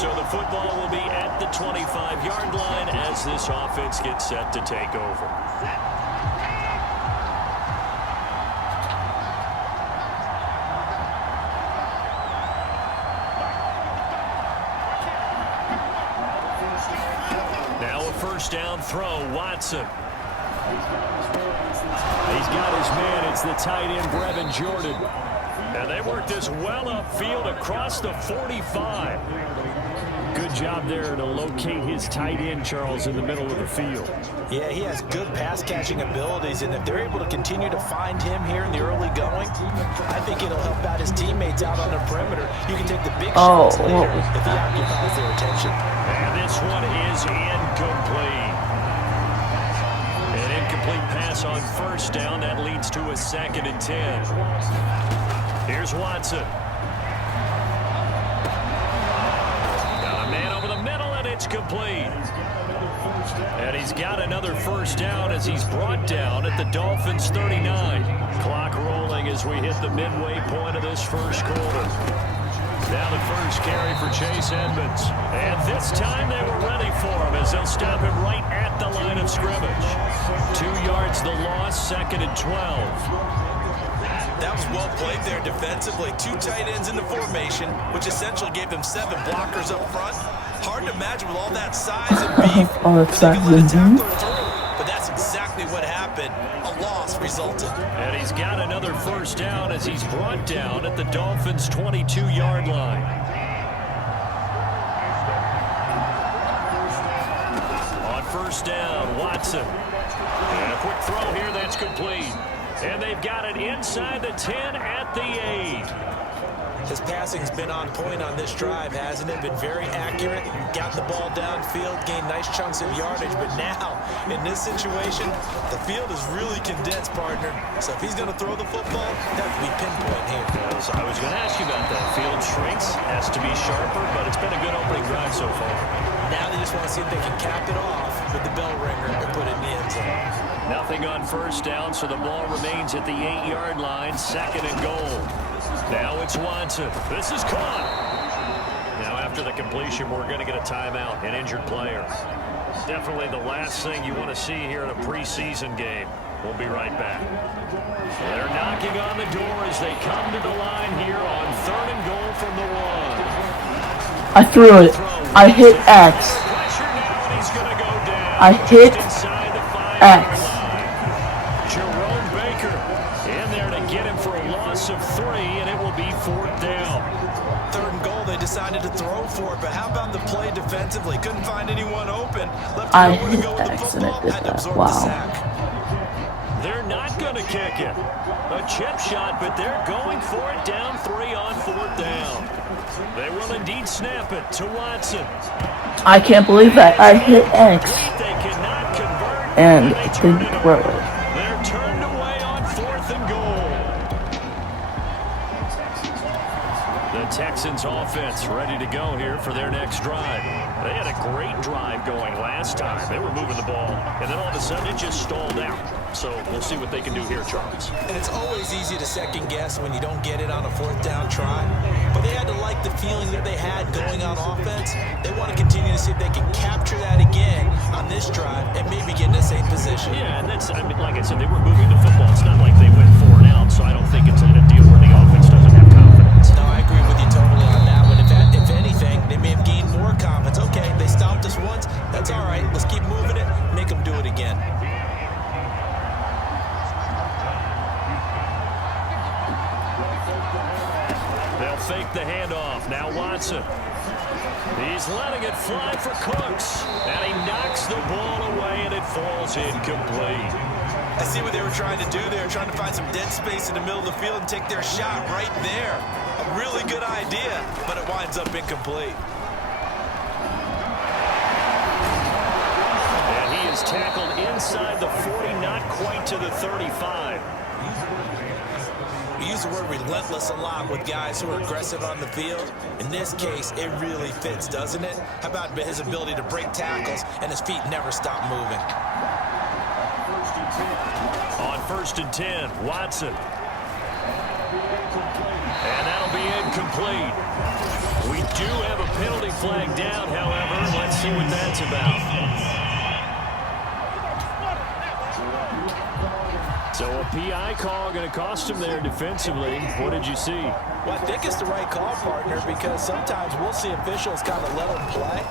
So the football will be at the 25-yard line as this offense gets set to take over. Now a first down throw, Watson. He's got his man. It's the tight end, Brevin Jordan. And they work this well upfield across the 45. Good job there to locate his tight end, Charles, in the middle of the field. Yeah, he has good pass-catching abilities, and if they're able to continue to find him here in the early going, I think it'll help out his teammates out on the perimeter. You can take the big shots later if he occupies their attention. And this one is incomplete. An incomplete pass on first down. That leads to a 2nd and 10. Here's Watson. Got a man over the middle, and it's complete. And he's got another first down as he's brought down at the Dolphins' 39. Clock rolling as we hit the midway point of this first quarter. Now the first carry for Chase Edmonds. And this time they were ready for him as they'll stop him right at the line of scrimmage. 2 yards the loss, 2nd and 12. That was well played there defensively. 2 tight ends in the formation, which essentially gave them 7 blockers up front. Hard to imagine with all that size and beef that they could let a tackler through. But that's exactly what happened. A loss resulted. And he's got another first down as he's brought down at the Dolphins' 22-yard line. On first down, Watson. And a quick throw here that's complete. And they've got it inside the 10 at the 8. His passing's been on point on this drive, hasn't it? Been very accurate, got the ball downfield, gained nice chunks of yardage. But now, in this situation, the field is really condensed, partner. So if he's going to throw the football, that would be pinpoint here. I was going to ask you about that. Field shrinks, has to be sharper, but it's been a good opening drive so far. Now they just want to see if they can cap it off with the bell ringer and put it in the end zone. Nothing on first down, so the ball remains at the 8-yard line, 2nd and goal. Now it's Watson. This is caught. Now after the completion, we're going to get a timeout, an injured player. Definitely the last thing you want to see here in a preseason game. We'll be right back. They're knocking on the door as they come to the line here on 3rd and goal from the 1. I threw it. I hit X. I hit X. Of 3, and it will be 4th down. 3rd and goal, they decided to throw for it, but how about the play defensively? Couldn't find anyone open. Left I nowhere to hit go with the X and it football, did had to that. absorb Wow. the sack. They're not going to kick it. A chip shot, but they're going for it down 3 on 4th down. They will indeed snap it to Watson. I can't believe that. I hit X They cannot convert, and they didn't throw it. They're turned away on 4th and goal. The Texans offense ready to go here for their next drive. They had a great drive going last time. They were moving the ball, and then all of a sudden it just stalled out. So we'll see what they can do here, Charles. And it's always easy to second guess when you don't get it on a 4th down try. But they had to like the feeling that they had going on offense. They want to continue to see if they can capture that again on this drive and maybe get in the same position. Yeah, and that's, I mean, like I said, they were moving the football. It's not like they went 4 and out, so I don't think it's a deal where the offense doesn't have confidence. No, I agree with you totally on that one. If anything, they may have gained more confidence. Okay, they stopped us once. That's all right. Let's keep moving it. Make them do it again. They'll fake the handoff. Now Watson. He's letting it fly for Cooks. And he knocks the ball away, and it falls incomplete. I see what they were trying to do there, trying to find some dead space in the middle of the field and take their shot right there. A really good idea, but it winds up incomplete. And he is tackled inside the 40, not quite to the 35. We use the word relentless a lot with guys who are aggressive on the field. In this case, it really fits, doesn't it? How about his ability to break tackles and his feet never stop moving? On 1st and 10, Watson. And that'll be incomplete. We do have a penalty flag down, however. Let's see what that's about. So a PI call going to cost him there defensively. What did you see? Well, I think it's the right call, partner, because sometimes we'll see officials kind of let them play.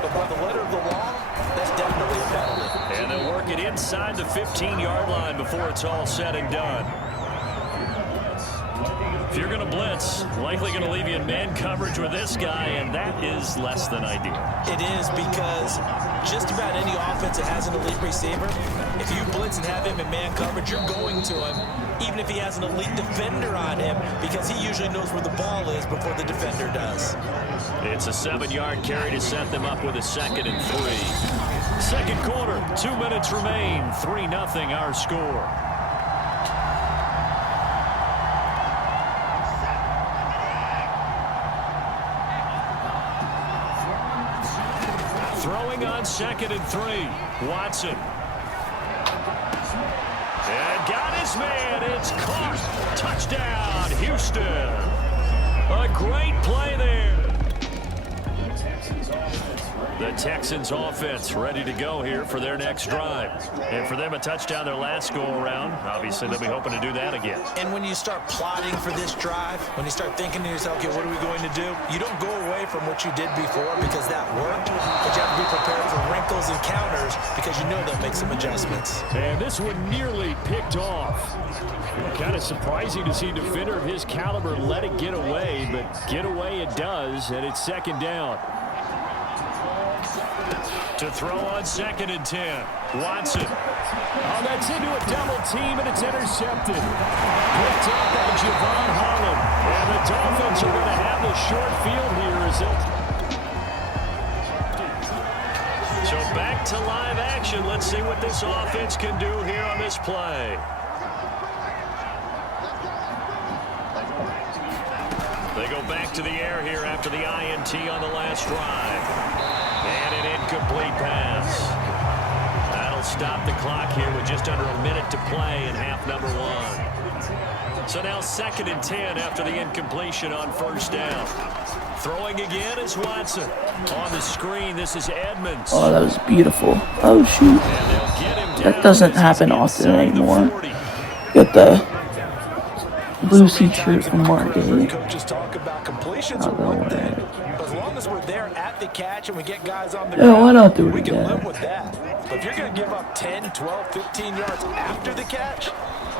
But by the letter of the law, that's definitely a penalty. And they'll work it inside the 15-yard line before it's all said and done. If you're going to blitz, likely going to leave you in man coverage with this guy, and that is less than ideal. It is, because just about any offense that has an elite receiver, if you blitz and have him in man coverage, you're going to him, even if he has an elite defender on him, because he usually knows where the ball is before the defender does. It's a 7-yard carry to set them up with a 2nd and 3. Second quarter, 2 minutes remain, 3-0 our score. Throwing on 2nd and 3. Watson. And got his man. It's caught. Touchdown, Houston. A great play there. The Texans offense ready to go here for their next drive. And for them, a touchdown their last go-around. Obviously, they'll be hoping to do that again. And when you start plotting for this drive, when you start thinking to yourself, okay, what are we going to do? You don't go away from what you did before because that worked, but you have to be prepared for wrinkles and counters because you know they'll make some adjustments. And this one nearly picked off. Kind of surprising to see a defender of his caliber let it get away, but get away it does, and it's 2nd down. To throw on 2nd and 10. Watson. Oh, that's into a double team, and it's intercepted. Picked up by Javon Holland. And the Dolphins are going to have the short field here as it. So back to live action. Let's see what this offense can do here on this play. They go back to the air here after the INT on the last drive. And an incomplete pass. That'll stop the clock here with just under a minute to play in half number 1. So now 2nd and 10 after the incompletion on 1st down. Throwing again is Watson. On the screen, this is Edmonds. Oh, that was beautiful. Oh, shoot. That doesn't happen often anymore. Get the blue shirt from Mark Day. Coaches talk about completions are one thing, but as long as we're there at the catch and we get guys on the Yeah, why not do it we can again? live with that. But if you're going to give up 10, 12, 15 yards after the catch,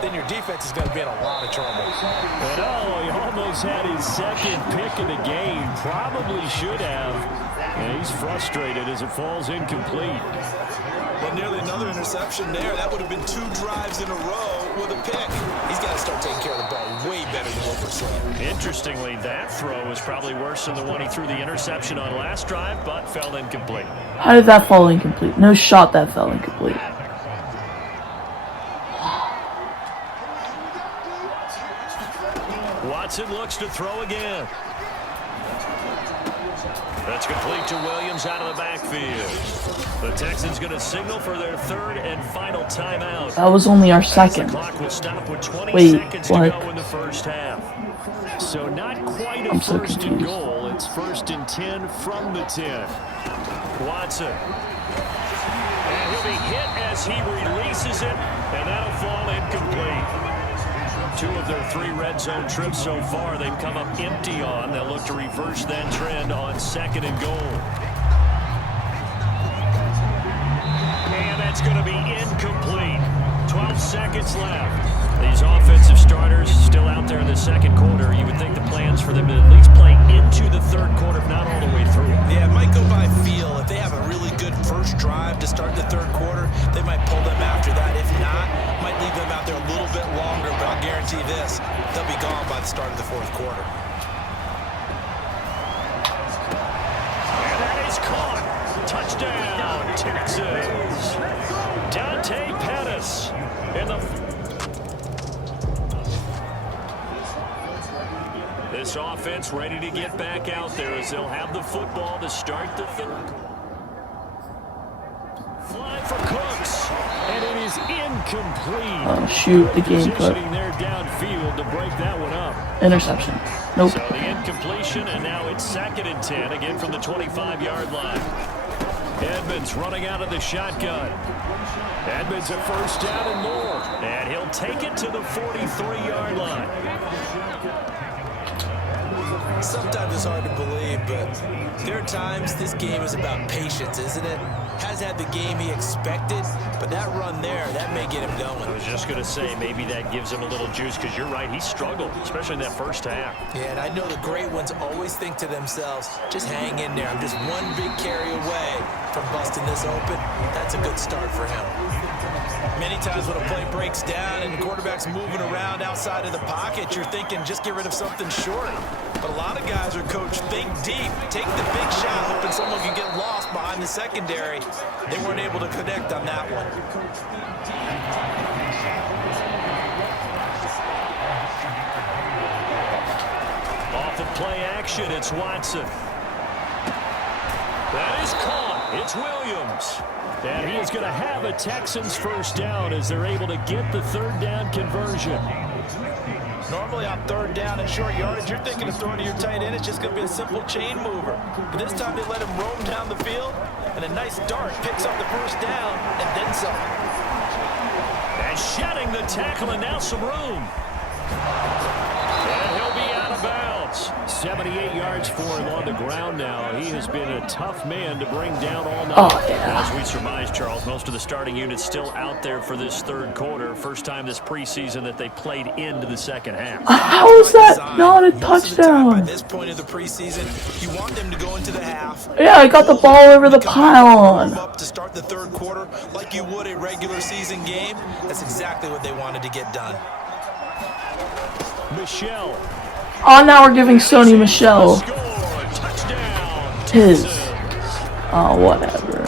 then your defense is going to be in a lot of trouble. But oh, he almost had his 2nd pick of the game. Probably should have. And he's frustrated as it falls incomplete. Well, nearly another interception there. That would have been 2 drives in a row with a pick. He's got to start taking care of the ball way better than what we're seeing. Interestingly, that throw was probably worse than the one he threw the interception on last drive, but fell incomplete. How did that fall incomplete? No shot that fell incomplete. Watson looks to throw again. That's complete to Williams out of the backfield. The Texans going to signal for their 3rd and final timeout. That was only our 2nd. The clock will stop with 20 Wait, seconds what? to go in the 1st half. So not quite a I'm so 1st and confused. goal. It's 1st and 10 from the 10. Watson. And he'll be hit as he releases it, and that'll fall incomplete. 2 of their 3 red zone trips so far they've come up empty on. They'll look to reverse that trend on 2nd and goal. And that's going to be incomplete. 12 seconds left. These offensive starters still out there in the 2nd quarter. You would think the plans for them to at least play into the 3rd quarter, if not all the way through. Yeah, it might go by feel. If they have a really good first drive to start the 3rd quarter, they might pull them after that. If not, might leave them out there a little bit longer, but I'll guarantee this, they'll be gone by the start of the 4th quarter. And that is caught. Touchdown, Texans. Dante Pettis in the... This offense ready to get back out there as they'll have the football to start the 3rd. Fly for Cooks. And it is incomplete. Oh, shoot, the game clip. Positioning there downfield to break that one up. Interception. Nope. So the incompletion, and now it's 2nd and 10, again from the 25-yard line. Edmonds running out of the shotgun. Edmonds a first down and more. And he'll take it to the 43-yard line. Sometimes it's hard to believe, but there are times this game is about patience, isn't it? Has had the game he expected, but that run there, that may get him going. I was just going to say, maybe that gives him a little juice, because you're right, he struggled, especially in that first half. Yeah, and I know the great ones always think to themselves, just hang in there. I'm just one big carry away from busting this open. That's a good start for him. Many times when a play breaks down and the quarterback's moving around outside of the pocket, you're thinking just get rid of something short. But a lot of guys are coached, think deep, take the big shot, hoping someone can get lost behind the secondary. They weren't able to connect on that one. Off of play action, it's Watson. That is caught. It's Williams. And he is going to have a Texans first down as they're able to get the 3rd down conversion. Normally on 3rd down and short yardage, you're thinking of throwing to your tight end. It's just going to be a simple chain mover. But this time they let him roam down the field, and a nice dart picks up the first down and then some. And shedding the tackle, and now some room. And he'll be out of bounds. 78 yards for him on the ground now. He has been a tough man to bring down all night. Oh, yeah. As we surmise, Charles, most of the starting units still out there for this 3rd quarter. First time this preseason that they played into the 2nd half. How is that not a touchdown? At this point of the preseason, you want them to go into the half. Yeah, I got the ball over the pylon. Up to start the 3rd quarter like you would a regular season game. That's exactly what they wanted to get done. Michelle. Oh, now we're giving Sony Michel his. Oh, whatever.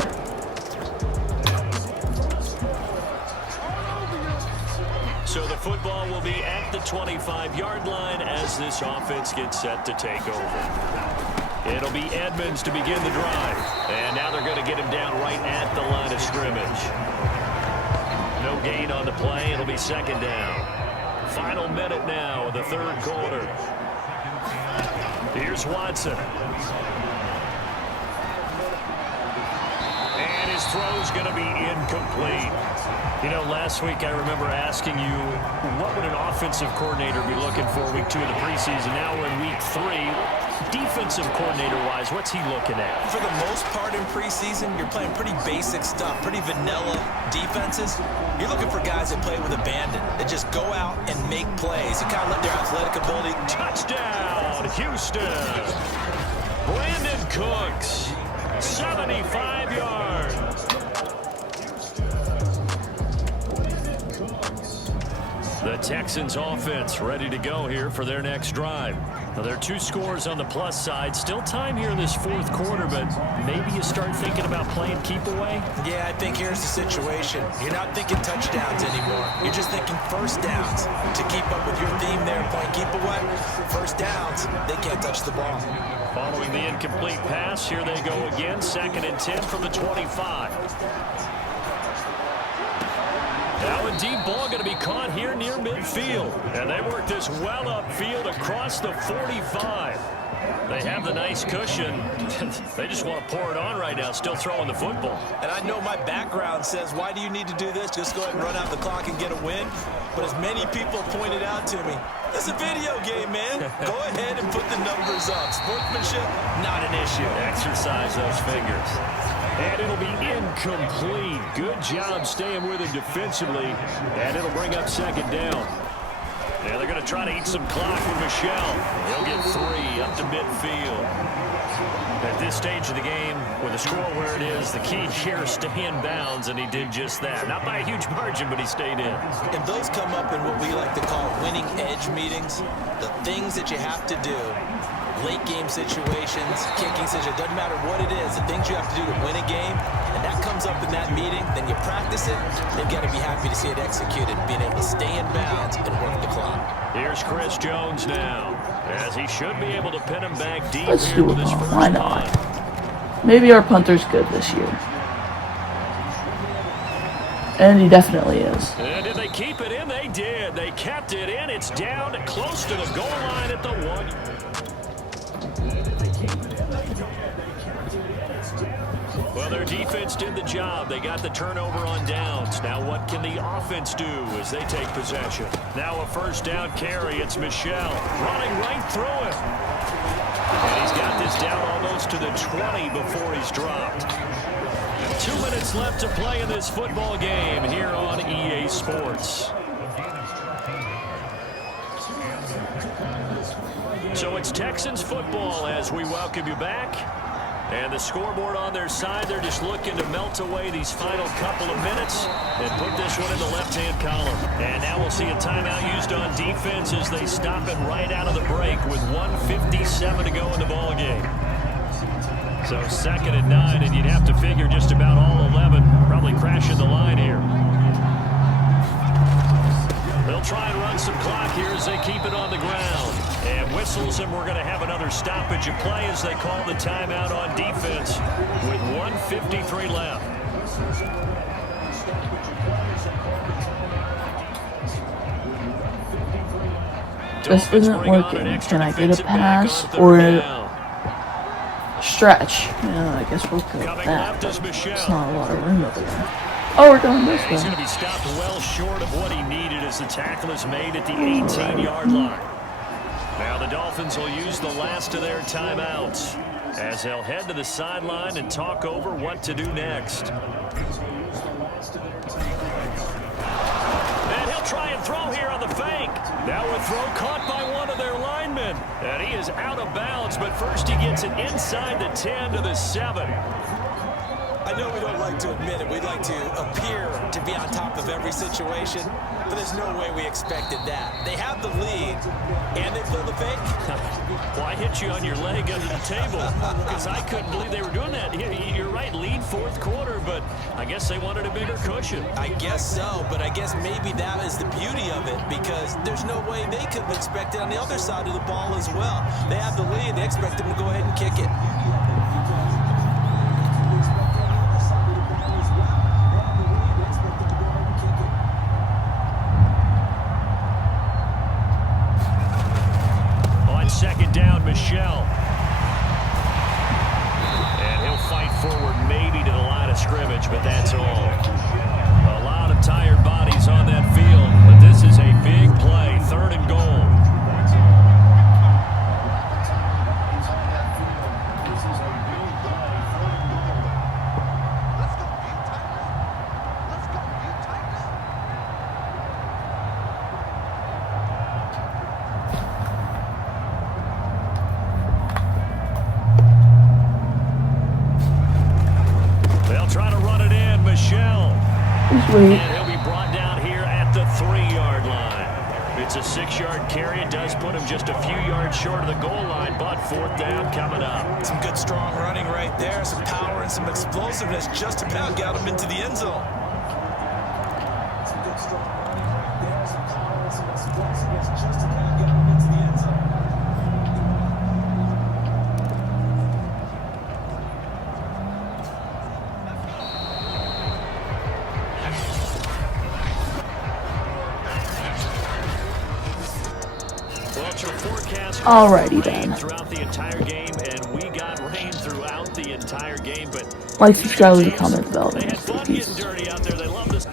So the football will be at the 25-yard line as this offense gets set to take over. It'll be Edmonds to begin the drive. And now they're going to get him down right at the line of scrimmage. No gain on the play. It'll be 2nd down. Final minute now of the 3rd quarter. Here's Watson. And his throw's going to be incomplete. You know, last week I remember asking you, what would an offensive coordinator be looking for week 2 of the preseason? Now we're in week 3. Defensive coordinator-wise, what's he looking at? For the most part in preseason, you're playing pretty basic stuff, pretty vanilla defenses. You're looking for guys that play with abandon, that just go out and make plays. You kind of let their athletic ability. Touchdown, Houston. Brandon Cooks, 75 yards. The Texans offense ready to go here for their next drive. Now, there are 2 scores on the plus side. Still time here in this 4th quarter, but maybe you start thinking about playing keep away? Yeah, I think here's the situation. You're not thinking touchdowns anymore. You're just thinking first downs. To keep up with your theme there, playing keep away, first downs, they can't touch the ball. Following the incomplete pass, here they go again. 2nd and 10 from the 25. Now a deep ball going to be caught here near midfield. And they work this well upfield across the 45. They have the nice cushion. They just want to pour it on right now, still throwing the football. And I know my background says, why do you need to do this? Just go ahead and run out the clock and get a win. But as many people pointed out to me, it's a video game, man. Go ahead and put the numbers up. Sportsmanship, not an issue. Exercise those fingers. And it'll be incomplete. Good job staying with him defensively. And it'll bring up 2nd down. Yeah, they're going to try to eat some clock with Michelle. He'll get 3 up to midfield. At this stage of the game, with the score where it is, the key here is stay in bounds, and he did just that. Not by a huge margin, but he stayed in. And those come up in what we like to call winning edge meetings. The things that you have to do. Late game situations, kicking situations, doesn't matter what it is, the things you have to do to win a game, and that comes up in that meeting, then you practice it, they've got to be happy to see it executed, being able to stay in bounds and work the clock. Here's Chris Jones now, as he should be able to pin him back deep. Let's here do with it his all. first Why not? line. Maybe our punter's good this year. And he definitely is. And did they keep it in? They did. They kept it in. It's down close to the goal line at the 1. Well, their defense did the job. They got the turnover on downs. Now what can the offense do as they take possession? Now a first down carry. It's Michel running right through him. And he's got this down almost to the 20 before he's dropped. 2 minutes left to play in this football game here on EA Sports. So it's Texans football as we welcome you back. And the scoreboard on their side, they're just looking to melt away these final couple of minutes and put this one in the left-hand column. And now we'll see a timeout used on defense as they stop it right out of the break with 1:57 to go in the ballgame. So 2nd and 9, and you'd have to figure just about all 11 probably crashing the line here. They'll try and run some clock here as they keep it on the ground. And whistles, and we're going to have another stoppage of play as they call the timeout on defense with 1:53 left. This isn't working. Can I get a pass or stretch? Yeah, I guess we'll go with that. But it's not a lot of room over there. Oh, we're going this way. He's going to be stopped well short of what he needed as the tackle is made at the 18-yard line. Now the Dolphins will use the last of their timeouts as they'll head to the sideline and talk over what to do next. And he'll try and throw here on the fake. Now a throw caught by one of their linemen. And he is out of bounds, but first he gets it inside the 10 to the 7. I know we don't like to admit it. We'd like to appear to be on top of every situation, but there's no way we expected that. They have the lead, and they pull the fake. Well, I hit you on your leg under the table because I couldn't believe they were doing that. You're right, lead 4th quarter, but I guess they wanted a bigger cushion. I guess so, but I guess maybe that is the beauty of it because there's no way they could have expected on the other side of the ball as well. They have the lead. They expect them to go ahead and kick it. Second down, Michel. And he'll fight forward maybe to the line of scrimmage, but that's all. A lot of tired bodies on that field, but this is a big play. 3rd and goal. And he'll be brought down here at the 3-yard line. It's a 6-yard carry. It does put him just a few yards short of the goal line, but 4th down coming up. Some good strong running right there, some power and some explosiveness just about got him into the end zone. Some good strong running right there, some power and some explosiveness just about got him into the end zone. Alrighty then. Throughout the entire game, and we got rain throughout the entire game, but like, subscribe, leave a comment, bell. they had fun getting dirty out there. They love this.